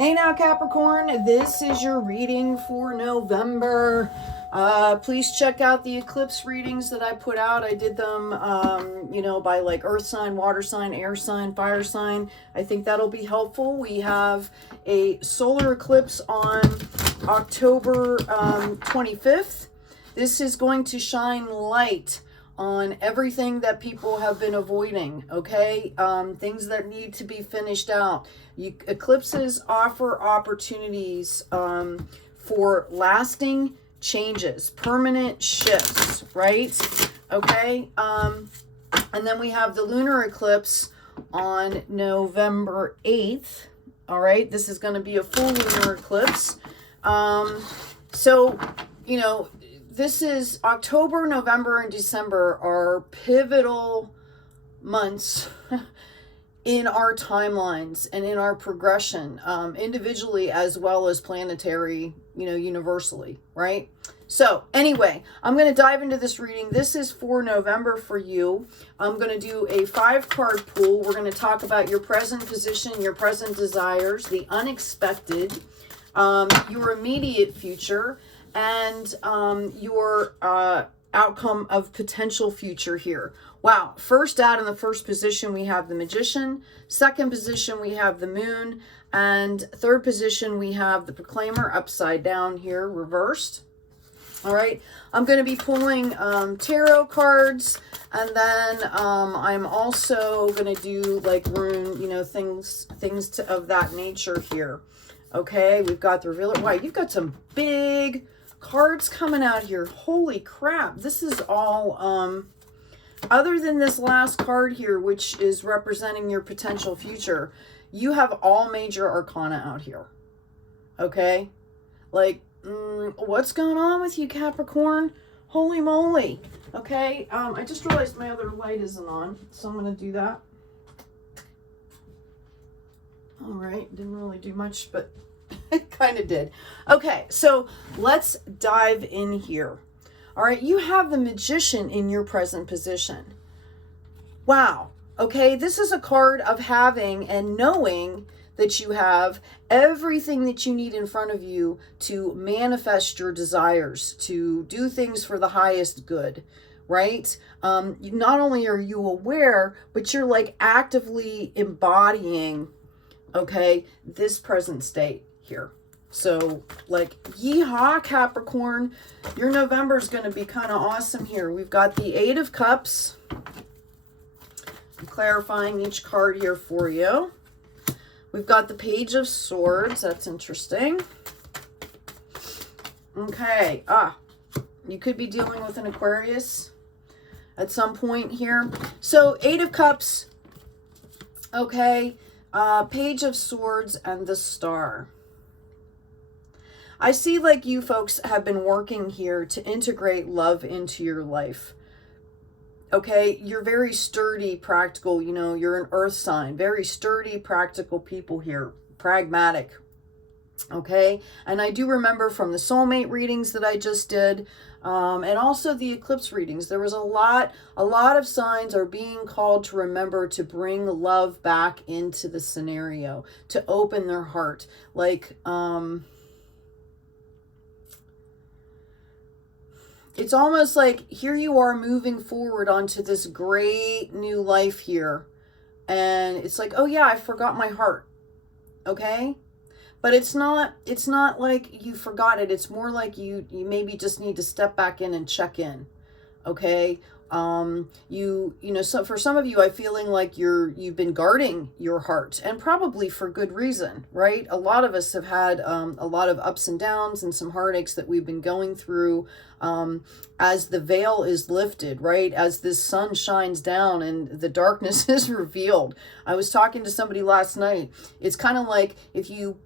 Hey now, Capricorn, this is your reading for November. Please check out the eclipse readings that I put out. I did them, by like earth sign, water sign, air sign, fire sign. I think that'll be helpful. We have a solar eclipse on October 25th. This is going to shine light on everything that people have been avoiding, okay? Things that need to be finished out. Eclipses offer opportunities for lasting changes, permanent shifts, right? Okay, and then we have the lunar eclipse on November 8th, all right? This is going to be a full lunar eclipse. This is October, November, and December are pivotal months in our timelines and in our progression, individually as well as planetary, universally, right? So anyway, I'm going to dive into this reading. This is for November for you. I'm going to do a 5-card pool. We're going to talk about your present position, your present desires, the unexpected, your immediate future, and your outcome of potential future here. Wow. First out in the first position, we have the Magician. Second position, we have the Moon. And third position, we have the Proclaimer upside down here, reversed. All right. I'm going to be pulling tarot cards. And then I'm also going to do like rune, things of that nature here. Okay. We've got the revealer. Wow, you've got some big cards coming out here. Holy crap. This is all, other than this last card here, which is representing your potential future, you have all major arcana out here. Okay? Like, what's going on with you, Capricorn? Holy moly. Okay? I just realized my other light isn't on, so I'm going to do that. All right. Didn't really do much, but it kind of did. Okay, so let's dive in here. All right, you have the Magician in your present position. Wow. Okay, this is a card of having and knowing that you have everything that you need in front of you to manifest your desires, to do things for the highest good, right? Not only are you aware, but you're like actively embodying, okay, this present state here. So like, yeehaw, Capricorn, your November is going to be kind of awesome here. We've got the 8 of Cups. I'm clarifying each card here for you. We've got the Page of Swords. That's interesting. Okay. You could be dealing with an Aquarius at some point here. So 8 of Cups. Okay. Page of Swords and the Star. I see like you folks have been working here to integrate love into your life. Okay, you're very sturdy, practical, you're an earth sign, very sturdy, practical people here, pragmatic. Okay, and I do remember from the soulmate readings that I just did, and also the eclipse readings, there was a lot of signs are being called to remember to bring love back into the scenario, to open their heart. Like, it's almost like here you are moving forward onto this great new life here. And it's like, oh yeah, I forgot my heart. Okay? But it's not like you forgot it. It's more like you maybe just need to step back in and check in. Okay? So for some of you, I'm feeling like you've been guarding your heart, and probably for good reason, right? A lot of us have had a lot of ups and downs and some heartaches that we've been going through as the veil is lifted, right? As this sun shines down and the darkness is revealed. I was talking to somebody last night. It's kind of like if you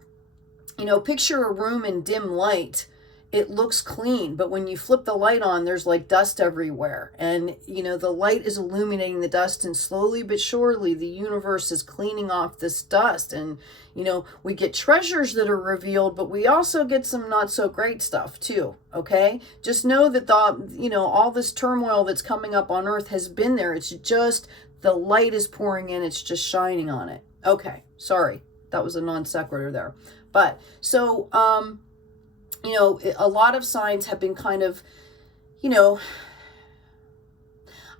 picture a room in dim light. It looks clean, but when you flip the light on, there's like dust everywhere. And, the light is illuminating the dust, and slowly but surely the universe is cleaning off this dust. And, we get treasures that are revealed, but we also get some not so great stuff too. Okay. Just know that all this turmoil that's coming up on earth has been there. It's just the light is pouring in. It's just shining on it. Okay. Sorry. That was a non sequitur there. But so, you know, a lot of signs have been kind of, you know,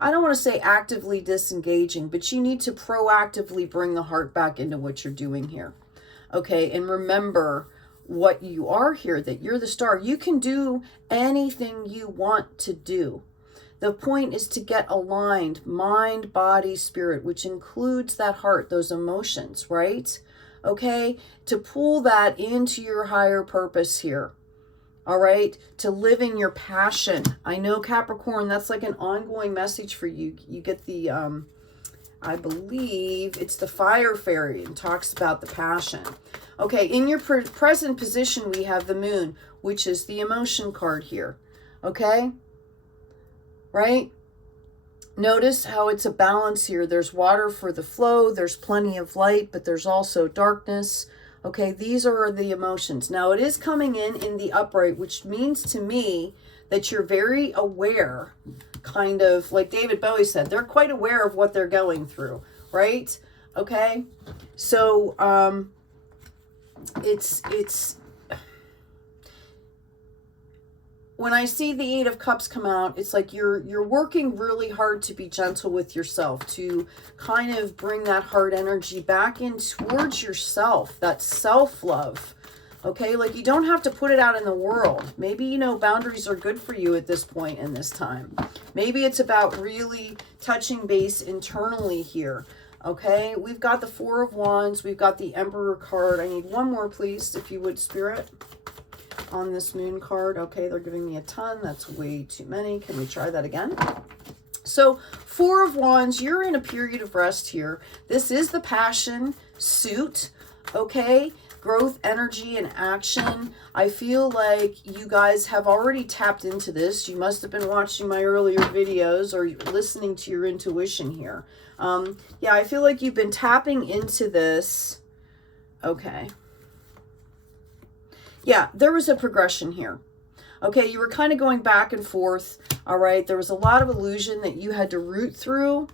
I don't want to say actively disengaging, but you need to proactively bring the heart back into what you're doing here. Okay, and remember what you are here, that you're the star. You can do anything you want to do. The point is to get aligned, mind, body, spirit, which includes that heart, those emotions, right? Okay, to pull that into your higher purpose here. All right, to live in your passion. I know, Capricorn, that's like an ongoing message for you. You get the, I believe it's the Fire Fairy, and talks about the passion. Okay, in your present position, we have the Moon, which is the emotion card here. Okay, right? Notice how it's a balance here. There's water for the flow. There's plenty of light, but there's also darkness. Okay, these are the emotions. Now, it is coming in the upright, which means to me that you're very aware, kind of like David Bowie said, they're quite aware of what they're going through, right? Okay, so it's when I see the Eight of Cups come out, it's like you're working really hard to be gentle with yourself, to kind of bring that heart energy back in towards yourself, that self-love. Okay, like you don't have to put it out in the world. Maybe, you know, boundaries are good for you at this point in this time. Maybe it's about really touching base internally here. Okay, we've got the Four of Wands. We've got the Emperor card. I need one more, please, if you would, Spirit, on this Moon card. Okay, they're giving me a ton. That's way too many. Can we try that again? So, Four of Wands, you're in a period of rest here. This is the passion suit, okay? Growth, energy, and action. I feel like you guys have already tapped into this. You must have been watching my earlier videos or listening to your intuition here. Yeah, I feel like you've been tapping into this. Okay. Yeah, there was a progression here. Okay, you were kind of going back and forth. All right, there was a lot of illusion that you had to root through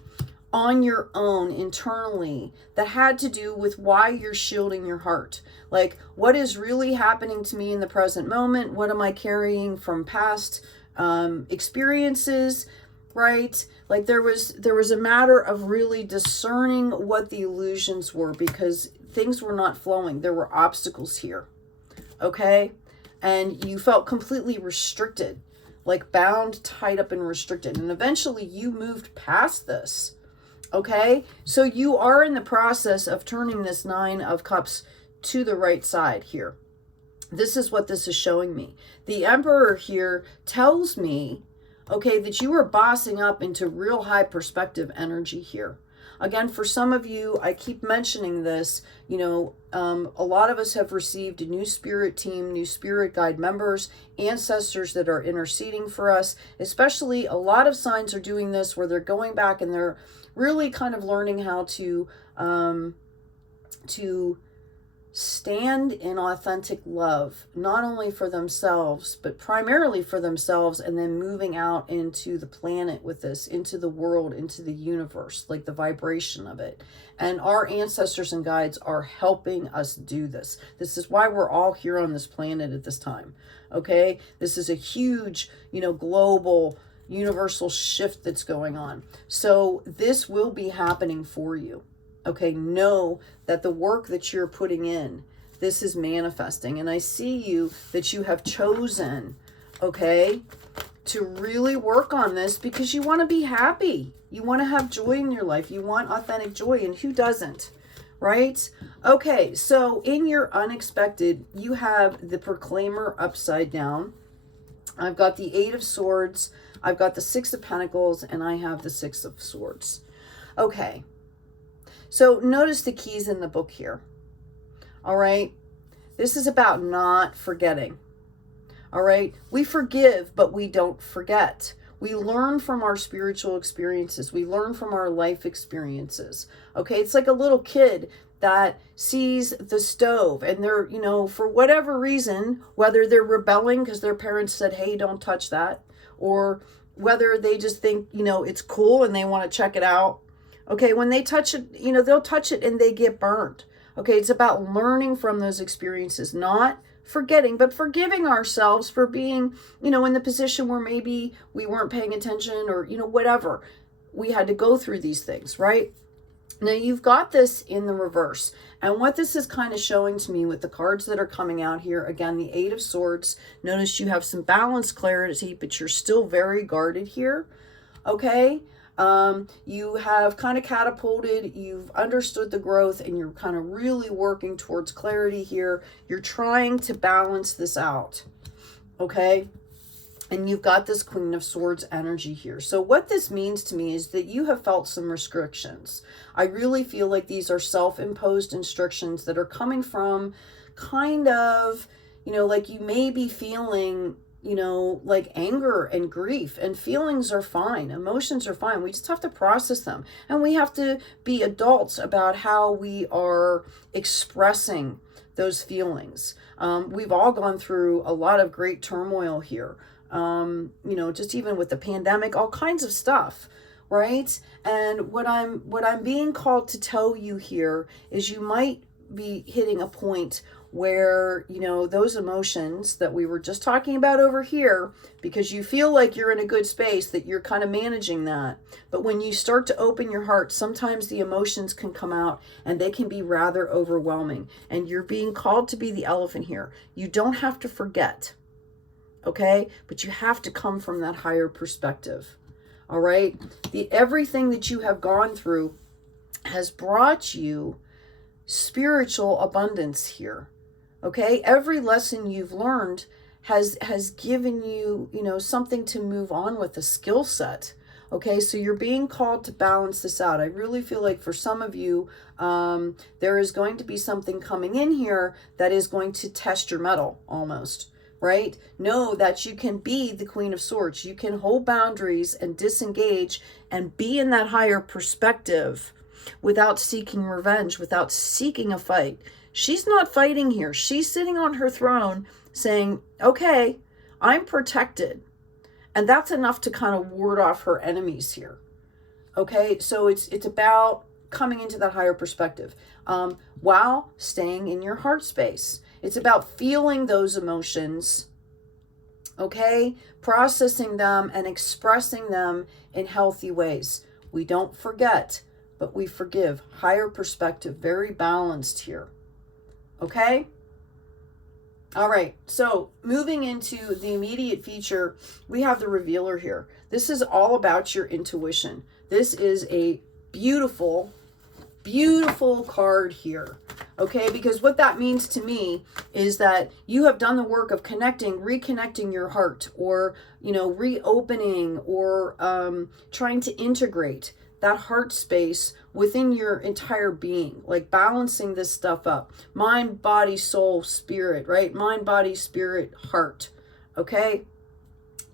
on your own internally that had to do with why you're shielding your heart. Like, what is really happening to me in the present moment? What am I carrying from past experiences, right? Like there was a matter of really discerning what the illusions were, because things were not flowing. There were obstacles here, okay? And you felt completely restricted, like bound, tied up, and restricted. And eventually you moved past this. Okay, so you are in the process of turning this Nine of Cups to the right side here. This is what this is showing me. The Emperor here tells me, okay, that you are bossing up into real high perspective energy here. Again, for some of you, I keep mentioning this, you know, a lot of us have received a new spirit team, new spirit guide members, ancestors that are interceding for us. Especially a lot of signs are doing this where they're going back and they're really kind of learning how to stand in authentic love, not only for themselves, but primarily for themselves, and then moving out into the planet with this, into the world, into the universe, like the vibration of it. And our ancestors and guides are helping us do this. This is why we're all here on this planet at this time. Okay, this is a huge, you know, global universal shift that's going on. So this will be happening for you. Okay, know that the work that you're putting in, this is manifesting. And I see you that you have chosen, okay, to really work on this because you want to be happy. You want to have joy in your life. You want authentic joy, and who doesn't, right? Okay, so in your unexpected, you have the Proclaimer upside down. I've got the Eight of Swords, I've got the Six of Pentacles, and I have the Six of Swords. Okay, so notice the keys in the book here. All right, this is about not forgetting. All right, we forgive, but we don't forget. We learn from our spiritual experiences. We learn from our life experiences. Okay, it's like a little kid that sees the stove and they're, you know, for whatever reason, whether they're rebelling because their parents said, hey, don't touch that, or whether they just think, you know, it's cool and they want to check it out. Okay, when they touch it, you know, they'll touch it and they get burned. Okay, it's about learning from those experiences, not forgetting, but forgiving ourselves for being, you know, in the position where maybe we weren't paying attention or, you know, whatever. We had to go through these things, right? Now you've got this in the reverse. And what this is kind of showing to me with the cards that are coming out here, again, the Eight of Swords. Notice you have some balanced clarity, but you're still very guarded here. Okay? You have kind of catapulted, you've understood the growth, and you're kind of really working towards clarity here. You're trying to balance this out. Okay? And you've got this Queen of Swords energy here. So what this means to me is that you have felt some restrictions. I really feel like these are self-imposed restrictions that are coming from kind of, you know, like you may be feeling, you know, like anger and grief, and feelings are fine. Emotions are fine. We just have to process them. And we have to be adults about how we are expressing those feelings. We've all gone through a lot of great turmoil here. You know, just even with the pandemic, all kinds of stuff, right? And what I'm being called to tell you here is you might be hitting a point where, you know, those emotions that we were just talking about over here, because you feel like you're in a good space, that you're kind of managing that. But when you start to open your heart, sometimes the emotions can come out and they can be rather overwhelming. And you're being called to be the elephant here. You don't have to forget. Okay, but you have to come from that higher perspective. All right, everything that you have gone through has brought you spiritual abundance here. Okay, every lesson you've learned has given you, you know, something to move on with, a skill set. Okay, so you're being called to balance this out. I really feel like for some of you, there is going to be something coming in here that is going to test your mettle almost. Right? Know that you can be the Queen of Swords. You can hold boundaries and disengage and be in that higher perspective without seeking revenge, without seeking a fight. She's not fighting here. She's sitting on her throne saying, okay, I'm protected. And that's enough to kind of ward off her enemies here. Okay, so it's about coming into that higher perspective while staying in your heart space. It's about feeling those emotions, okay? Processing them and expressing them in healthy ways. We don't forget, but we forgive. Higher perspective, very balanced here, okay? All right, so moving into the immediate feature, we have the Revealer here. This is all about your intuition. This is a beautiful, beautiful card here. Okay, because what that means to me is that you have done the work of reconnecting your heart, or, you know, reopening, or trying to integrate that heart space within your entire being, like balancing this stuff up. Mind, body, soul, spirit, right? Mind, body, spirit, heart. Okay?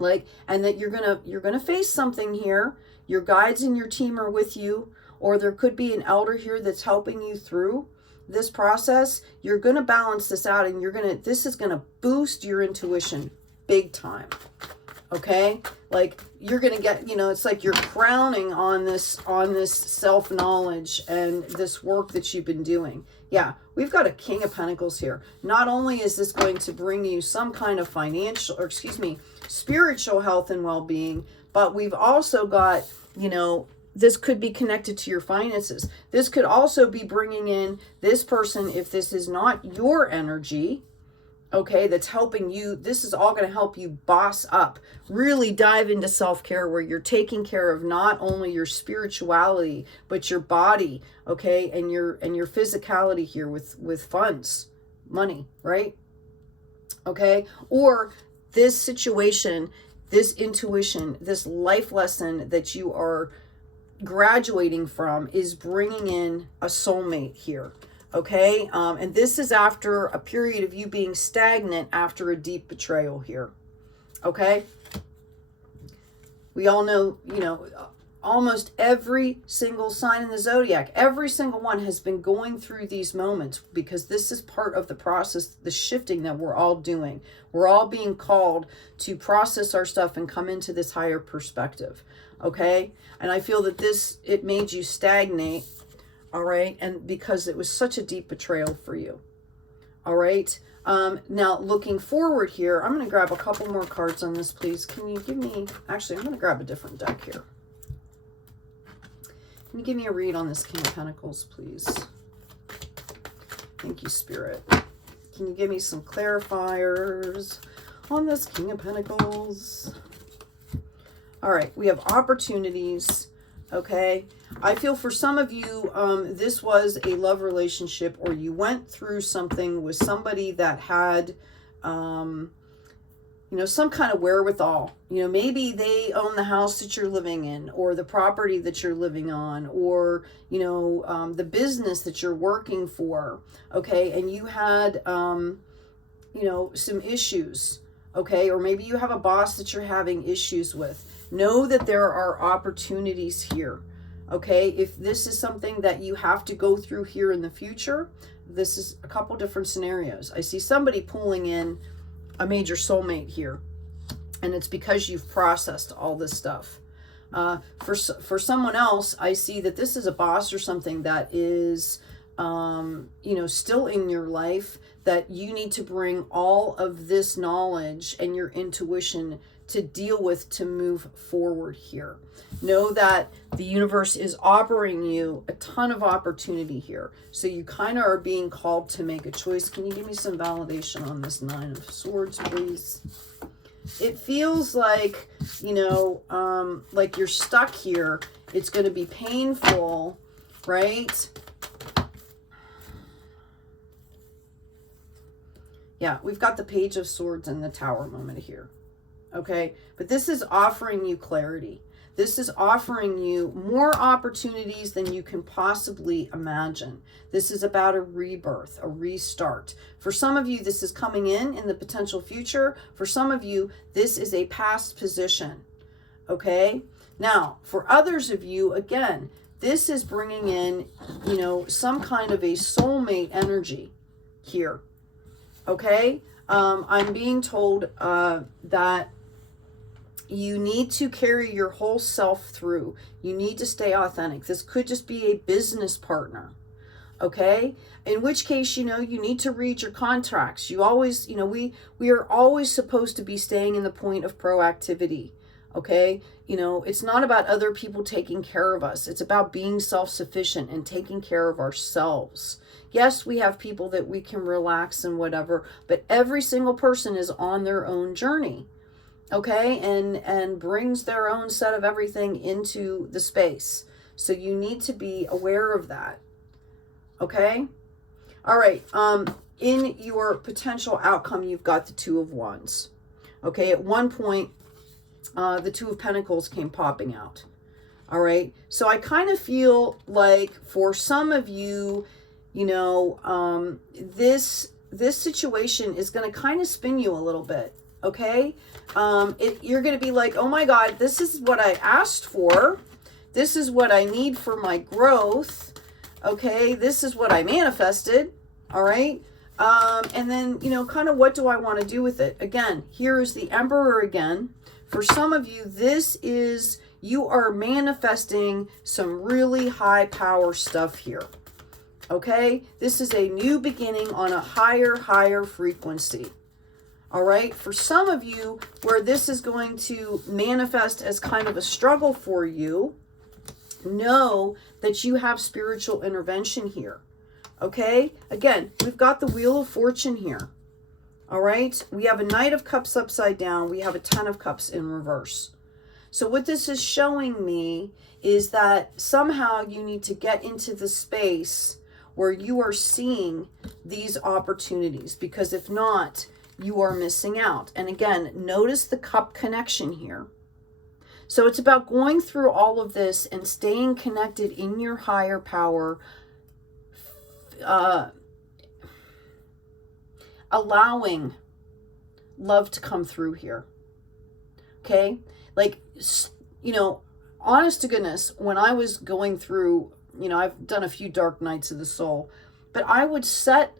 Like, and that you're gonna face something here. Your guides and your team are with you, or there could be an elder here that's helping you through this process. You're going to balance this out, and this is going to boost your intuition big time. Okay? Like, you're going to get, you know, it's like you're crowning on this self-knowledge and this work that you've been doing. Yeah, we've got a King of Pentacles here. Not only is this going to bring you some kind of spiritual health and well-being, but we've also got, you know, this could be connected to your finances. This could also be bringing in this person, if this is not your energy, okay, that's helping you. This is all going to help you boss up, really dive into self-care, where you're taking care of not only your spirituality, but your body, okay, and your physicality here with funds, money, right? Okay, or this situation, this intuition, this life lesson that you are graduating from is bringing in a soulmate here. Okay, and this is after a period of you being stagnant after a deep betrayal here. Okay, we all know, you know, almost every single sign in the zodiac, every single one has been going through these moments, because this is part of the process, the shifting that we're all doing. We're all being called to process our stuff and come into this higher perspective. Okay, and I feel that it made you stagnate All right. And because it was such a deep betrayal for you. All right. Now looking forward here, I'm going to grab a couple more cards on this, please. Can you give me, actually, I'm going to grab a different deck here. Can you give me a read on this King of Pentacles, please? Thank you, Spirit. Can you give me some clarifiers on this King of Pentacles? All right, we have opportunities, okay? I feel for some of you, this was a love relationship, or you went through something with somebody that had, you know, some kind of wherewithal. You know, maybe they own the house that you're living in, or the property that you're living on, or, you know, the business that you're working for, okay? And you had, you know, some issues, okay? Or maybe you have a boss that you're having issues with. Know that there are opportunities here, okay? If this is something that you have to go through here in the future, this is a couple different scenarios. I see somebody pulling in a major soulmate here, and it's because you've processed all this stuff. For someone else, I see that this is a boss or something that is, you know, still in your life, that you need to bring all of this knowledge and your intuition to deal with, to move forward here. Know that the universe is offering you a ton of opportunity here. So you kind of are being called to make a choice. Can you give me some validation on this Nine of Swords, please? It feels like, you know, like you're stuck here. It's going to be painful, right? Yeah, we've got the Page of Swords and the Tower moment here. Okay, but this is offering you clarity. This is offering you more opportunities than you can possibly imagine. This is about a rebirth, a restart. For some of you, this is coming in the potential future. For some of you, this is a past position. Okay, now for others of you, again, this is bringing in, you know, some kind of a soulmate energy here. Okay, I'm being told that you need to carry your whole self through. You need to stay authentic. This could just be a business partner, okay? In which case, you know, you need to read your contracts. You always, you know, we are always supposed to be staying in the point of proactivity, okay? You know, it's not about other people taking care of us. It's about being self-sufficient and taking care of ourselves. Yes, we have people that we can relax and whatever, but every single person is on their own journey. Okay, and brings their own set of everything into the space. So you need to be aware of that. Okay? All right, in your potential outcome, you've got the Two of Wands. Okay, at one point, the Two of Pentacles came popping out. All right, so I kind of feel like for some of you, you know, this situation is going to kind of spin you a little bit. Okay, you're going to be like, oh my God, this is what I asked for. This is what I need for my growth. Okay, this is what I manifested. All right. And then, you know, kind of what do I want to do with it? Again, here is the Emperor again. For some of you, this is, you are manifesting some really high power stuff here. Okay, this is a new beginning on a higher frequency. All right, for some of you, where this is going to manifest as kind of a struggle for you, know that you have spiritual intervention here. Okay, again, we've got the Wheel of Fortune here. All right, we have a Knight of Cups upside down. We have a Ten of Cups in reverse. So what this is showing me is that somehow you need to get into the space where you are seeing these opportunities, because if not, you are missing out. And again, notice the cup connection here. So it's about going through all of this and staying connected in your higher power, allowing love to come through here. Okay? Like, you know, honest to goodness, when I was going through, you know, I've done a few dark nights of the soul, but I would set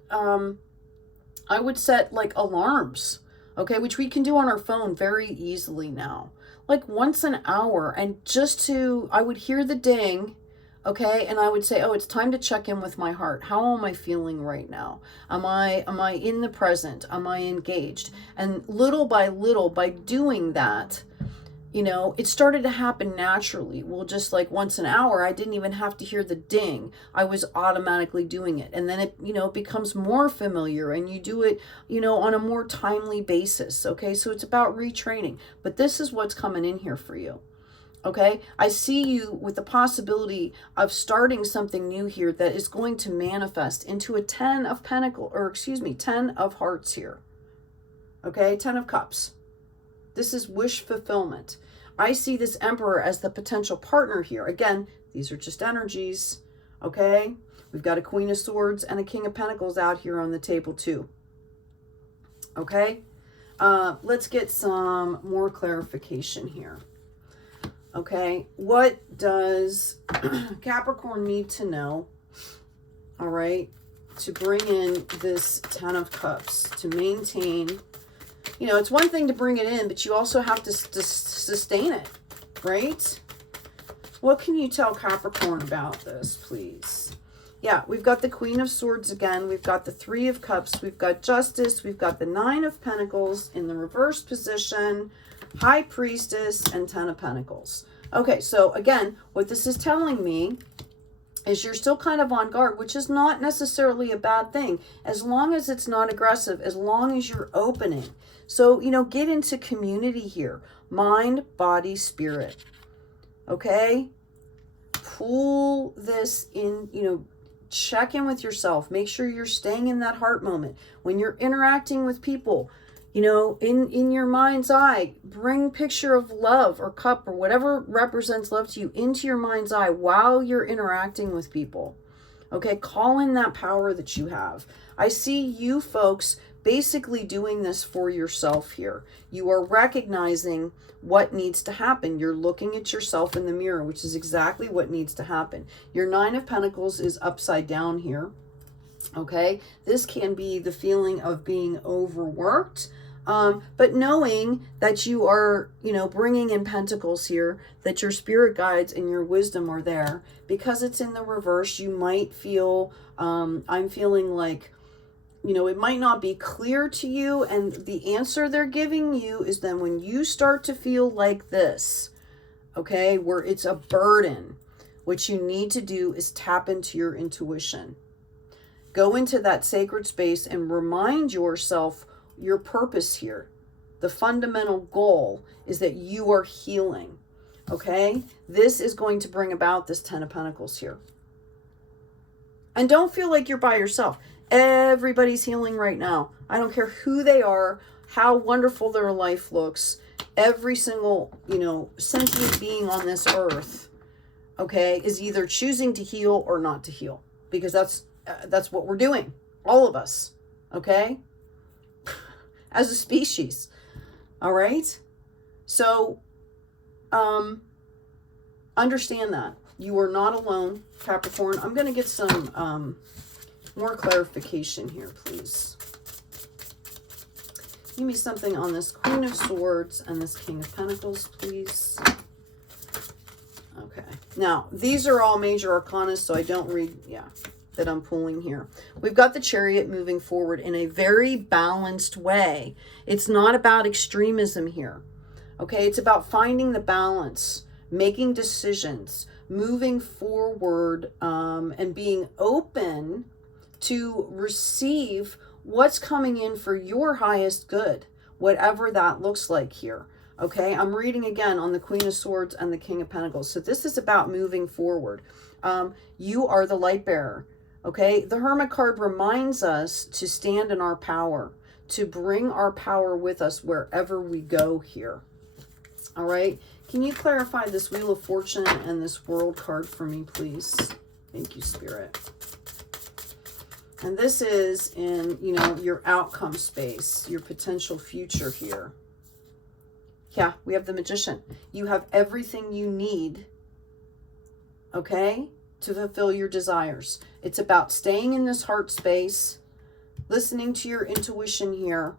like alarms, okay, which we can do on our phone very easily now, like once an hour, and just to, I would hear the ding, Okay, and I would say, oh, it's time to check in with my heart. How am I feeling right now? Am I in the present? Am I engaged? And little by little, by doing that, you know, it started to happen naturally. Well, just like once an hour, I didn't even have to hear the ding. I was automatically doing it. And then it, you know, becomes more familiar, and you do it, you know, on a more timely basis. Okay, so it's about retraining. But this is what's coming in here for you. Okay, I see you with the possibility of starting something new here that is going to manifest into a 10 of Pentacles, or excuse me, 10 of Hearts here. Okay, 10 of Cups. This is wish fulfillment. I see this Emperor as the potential partner here. Again, these are just energies. Okay, we've got a Queen of Swords and a King of Pentacles out here on the table too. Okay, let's get some more clarification here. Okay, what does Capricorn need to know, all right, to bring in this 10 of Cups, to maintain, you know, it's one thing to bring it in, but you also have to sustain it, right? What can you tell Capricorn about this, please? Yeah, we've got the Queen of Swords again. We've got the 3 of Cups. We've got Justice. We've got the 9 of Pentacles in the reverse position. High Priestess and 10 of Pentacles. Okay, so again, what this is telling me is you're still kind of on guard, which is not necessarily a bad thing, as long as it's not aggressive, as long as you're opening. So, you know, get into community here. Mind, body, spirit. Okay? Pull this in, you know, check in with yourself. Make sure you're staying in that heart moment. When you're interacting with people, you know, in your mind's eye, bring picture of love or cup or whatever represents love to you into your mind's eye while you're interacting with people. Okay, call in that power that you have. I see you folks basically doing this for yourself here. You are recognizing what needs to happen. You're looking at yourself in the mirror, which is exactly what needs to happen. Your 9 of Pentacles is upside down here. Okay, this can be the feeling of being overworked. But knowing that you are, you know, bringing in Pentacles here, that your spirit guides and your wisdom are there. Because it's in the reverse, you might feel, I'm feeling like, you know, it might not be clear to you. And the answer they're giving you is then when you start to feel like this, okay, where it's a burden, what you need to do is tap into your intuition. Go into that sacred space and remind yourself your purpose here. The fundamental goal is that you are healing. Okay? This is going to bring about this 10 of Pentacles here. And don't feel like you're by yourself. Everybody's healing right now. I don't care who they are, how wonderful their life looks. Every single, you know, sentient being on this earth, okay, is either choosing to heal or not to heal. Because that's what we're doing. All of us. Okay? As a species. All right? So, understand that. You are not alone, Capricorn. I'm going to get some more clarification here, please. Give me something on this Queen of Swords and this King of Pentacles, please. Okay. Now, these are all major arcana, so I don't read, that I'm pulling here. We've got the Chariot moving forward in a very balanced way. It's not about extremism here. Okay, it's about finding the balance, making decisions, moving forward, and being open to receive what's coming in for your highest good, whatever that looks like here. Okay, I'm reading again on the Queen of Swords and the King of Pentacles. So this is about moving forward. You are the light bearer. Okay, the Hermit card reminds us to stand in our power, to bring our power with us wherever we go here. All right, can you clarify this Wheel of Fortune and this World card for me, please? Thank you, Spirit. And this is in, you know, your outcome space, your potential future here. Yeah, we have the Magician. You have everything you need, okay, to fulfill your desires. It's about staying in this heart space, listening to your intuition here,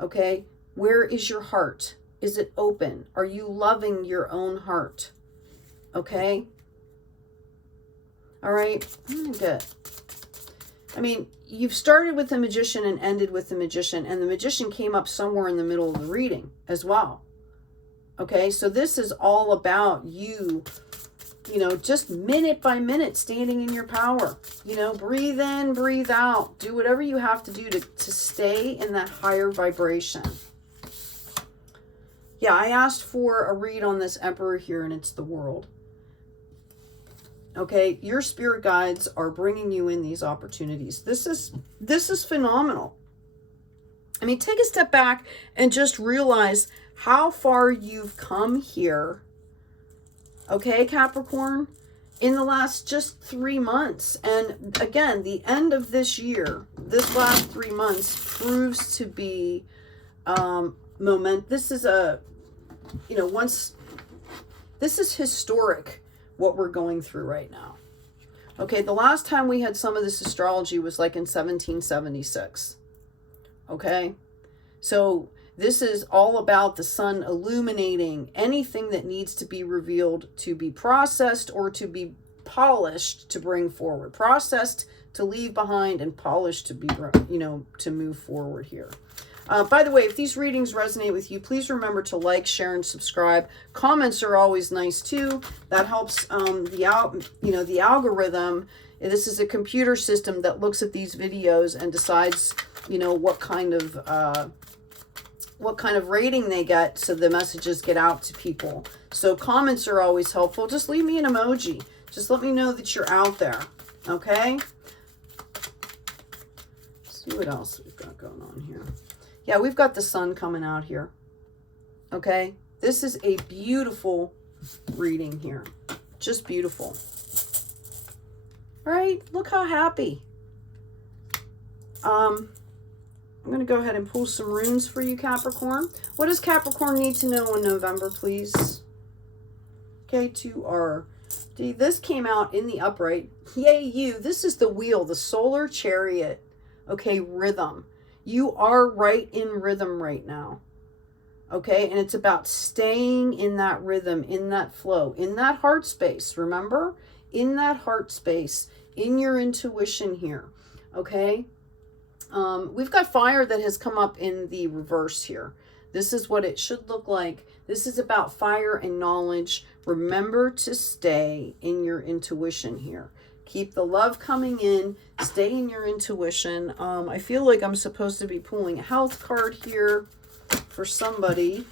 okay? Where is your heart? Is it open? Are you loving your own heart? Okay? All right. I'm going to get, I mean, you've started with the Magician and ended with the Magician, and the Magician came up somewhere in the middle of the reading as well. Okay, so this is all about you, you know, just minute by minute standing in your power. You know, breathe in, breathe out. Do whatever you have to do to stay in that higher vibration. Yeah, I asked for a read on this Emperor here, and it's the World. Okay, your spirit guides are bringing you in these opportunities. This is phenomenal. I mean, take a step back and just realize how far you've come here. Okay, Capricorn, in the last just 3 months. And again, the end of this year, this last 3 months proves to be this is a, you know, this is historic, what we're going through right now. Okay, the last time we had some of this astrology was like in 1776. Okay, so this is all about the sun illuminating anything that needs to be revealed, to be processed or to be polished to bring forward. Processed to leave behind, and polished to be, you know, to move forward here. By the way, if these readings resonate with you, please remember to like, share, and subscribe. Comments are always nice too. That helps the algorithm. This is a computer system that looks at these videos and decides, you know, what kind of rating they get, so the messages get out to people. So comments are always helpful. Just leave me an emoji. Just let me know that you're out there. Okay? Let's see what else we've got going on here. Yeah, we've got the sun coming out here. Okay? This is a beautiful reading here. Just beautiful. All right? Look how happy. I'm going to go ahead and pull some runes for you, Capricorn. What does Capricorn need to know in November, please? Okay, 2R. This came out in the upright. Yay, you. This is the wheel, the solar chariot. Okay, rhythm. You are right in rhythm right now. Okay, and it's about staying in that rhythm, in that flow, in that heart space. Remember? In that heart space, in your intuition here. Okay? We've got fire that has come up in the reverse here. This is what it should look like. This is about fire and knowledge. Remember to stay in your intuition here. Keep the love coming in. Stay in your intuition. I feel like I'm supposed to be pulling a health card here for somebody.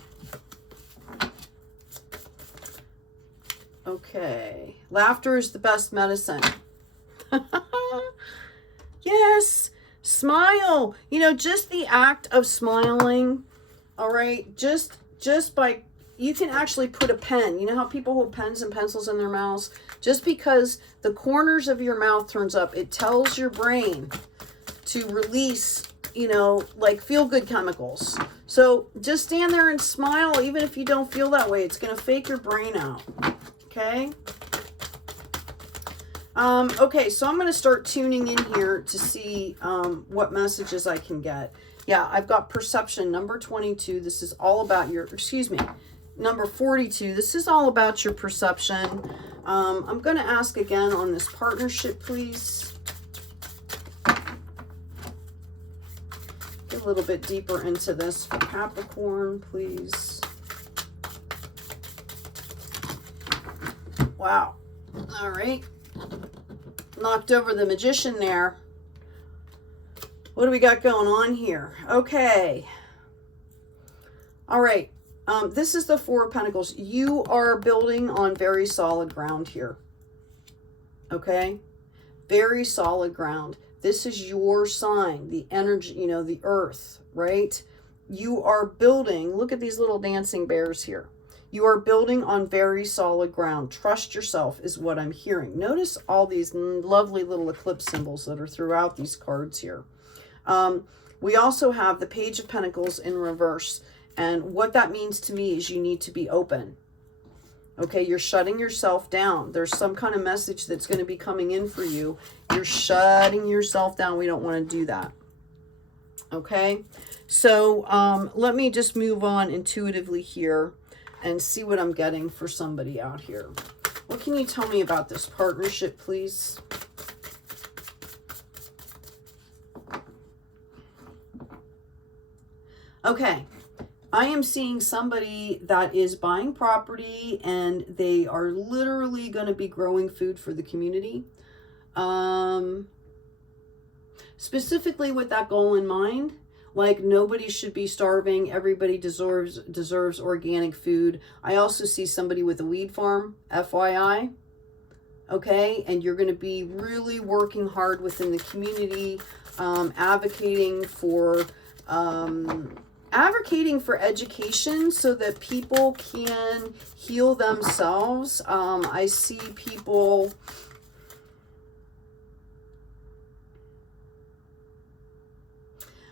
Okay. Laughter is the best medicine. Yes. Smile. You know, just the act of smiling. All right. Just by, you can actually put a pen. You know how people hold pens and pencils in their mouths? Just because the corners of your mouth turns up, it tells your brain to release, you know, like feel-good chemicals. So just stand there and smile, even if you don't feel that way. It's going to fake your brain out. Okay? Okay, so I'm going to start tuning in here to see what messages I can get. Yeah, I've got perception, number 22. This is all about your, number 42. This is all about your perception. I'm going to ask again on this partnership, please. Get a little bit deeper into this for Capricorn, please. Wow. All right. Knocked over the Magician there. What do we got going on here? Okay. All right. This is the Four of Pentacles. You are building on very solid ground here. Okay? Very solid ground. This is your sign, the energy, you know, the earth, right? You are building, look at these little dancing bears here. You are building on very solid ground. Trust yourself is what I'm hearing. Notice all these lovely little eclipse symbols that are throughout these cards here. We also have the Page of Pentacles in reverse. And what that means to me is you need to be open. Okay, you're shutting yourself down. There's some kind of message that's going to be coming in for you. You're shutting yourself down. We don't want to do that. Okay, so let me just move on intuitively here and see what I'm getting for somebody out here. What can you tell me about this partnership, please? Okay. I am seeing somebody that is buying property and they are literally going to be growing food for the community. Specifically with that goal in mind, like nobody should be starving. Everybody deserves organic food. I also see somebody with a weed farm, FYI. Okay, and you're going to be really working hard within the community, advocating for education so that people can heal themselves. I see people...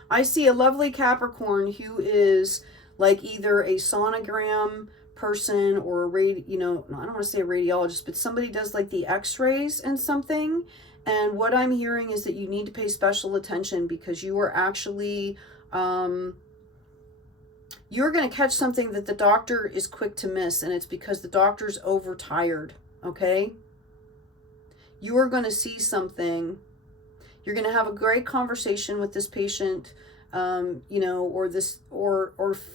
I see a lovely Capricorn who is like either a sonogram person or a I don't want to say a radiologist, but somebody does like the x-rays and something. And what I'm hearing is that you need to pay special attention because you are actually, you're going to catch something that the doctor is quick to miss. And it's because the doctor's overtired. Okay. You are going to see something. You're going to have a great conversation with this patient, or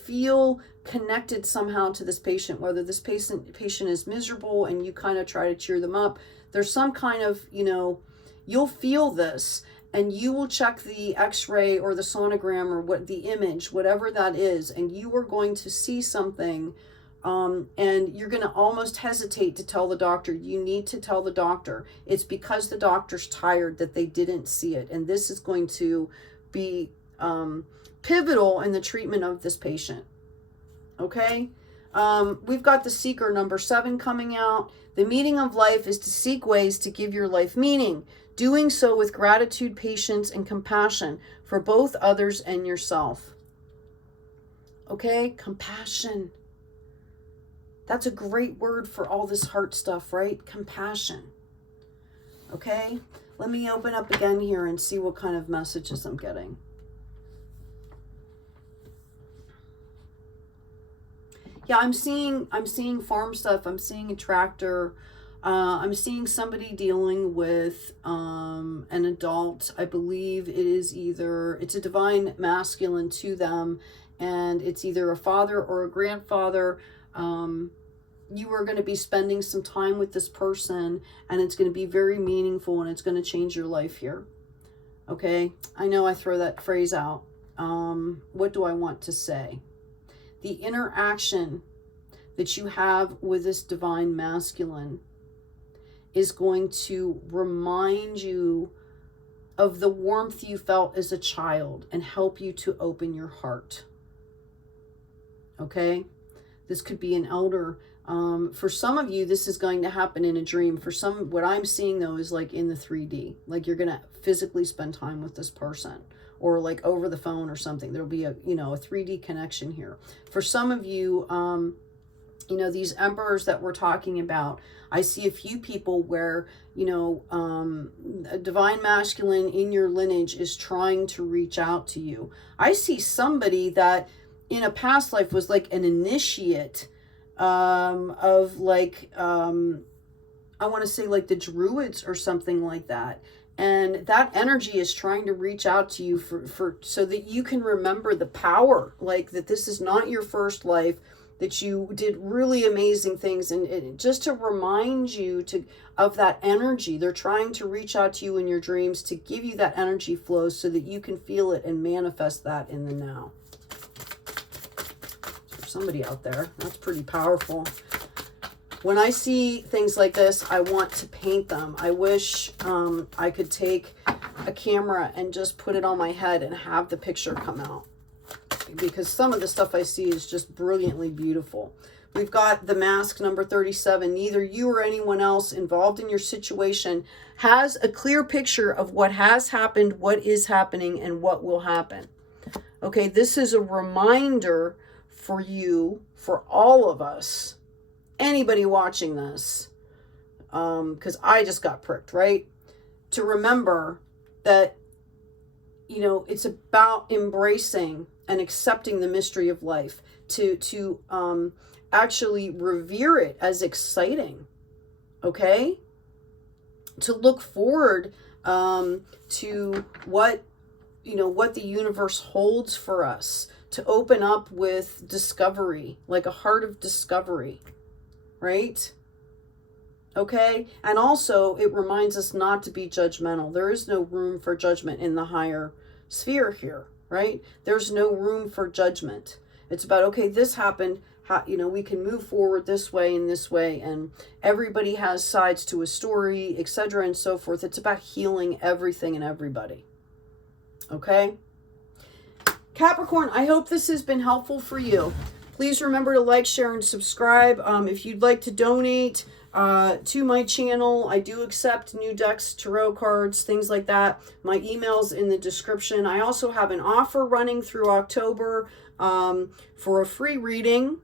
feel connected somehow to this patient, whether this patient is miserable and you kind of try to cheer them up. There's some kind of, you'll feel this and you will check the x-ray or the sonogram or what the image, whatever that is, and you are going to see something. And you're going to almost hesitate to tell the doctor. You need to tell the doctor. It's because the doctor's tired that they didn't see it. And this is going to be pivotal in the treatment of this patient. Okay? We've got the Seeker, number 7, coming out. The meaning of life is to seek ways to give your life meaning. Doing so with gratitude, patience, and compassion for both others and yourself. Okay? Compassion. That's a great word for all this heart stuff, right? Compassion. Okay? Let me open up again here and see what kind of messages I'm getting. Yeah, I'm seeing farm stuff. I'm seeing a tractor. I'm seeing somebody dealing with an adult. I believe it's a divine masculine to them, and it's either a father or a grandfather. You are going to be spending some time with this person, and it's going to be very meaningful, and it's going to change your life here. Okay? I know I throw that phrase out. What do I want to say? The interaction that you have with this divine masculine is going to remind you of the warmth you felt as a child and help you to open your heart. Okay? This could be an elder. For some of you, this is going to happen in a dream. For some, what I'm seeing though is like in the 3D, like you're going to physically spend time with this person, or like over the phone or something. There'll be a 3D connection here. For some of you, these emperors that we're talking about, I see a few people where, a divine masculine in your lineage is trying to reach out to you. I see somebody that in a past life was like an initiate of like, I want to say like the Druids or something like that. And that energy is trying to reach out to you for so that you can remember the power, like that this is not your first life, that you did really amazing things. And just to remind you of that energy, they're trying to reach out to you in your dreams to give you that energy flow so that you can feel it and manifest that in the now. Somebody out there, that's pretty powerful. When I see things like this, I want to paint them. I wish I could take a camera and just put it on my head and have the picture come out, because some of the stuff I see is just brilliantly beautiful. We've got the Mask, number 37. Neither you or anyone else involved in your situation has a clear picture of what has happened, what is happening, and what will happen. Okay, this is a reminder for you, for all of us, anybody watching this, because I just got pricked, right? To remember that, it's about embracing and accepting the mystery of life, to actually revere it as exciting, okay? To look forward to what, you know, what the universe holds for us, to open up with discovery, like a heart of discovery, right? Okay? And also, it reminds us not to be judgmental. There is no room for judgment in the higher sphere here, right? There's no room for judgment. It's about, okay, this happened, how, you know, we can move forward this way and this way, and everybody has sides to a story, etc. and so forth. It's about healing everything and everybody. Okay? Capricorn, I hope this has been helpful for you. Please remember to like, share, and subscribe. If you'd like to donate to my channel, I do accept new decks, tarot cards, things like that. My email's in the description. I also have an offer running through October for a free reading.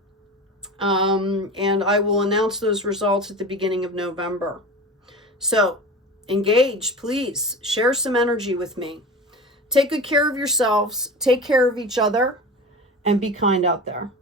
And I will announce those results at the beginning of November. So engage, please. Share some energy with me. Take good care of yourselves. Take care of each other. And be kind out there.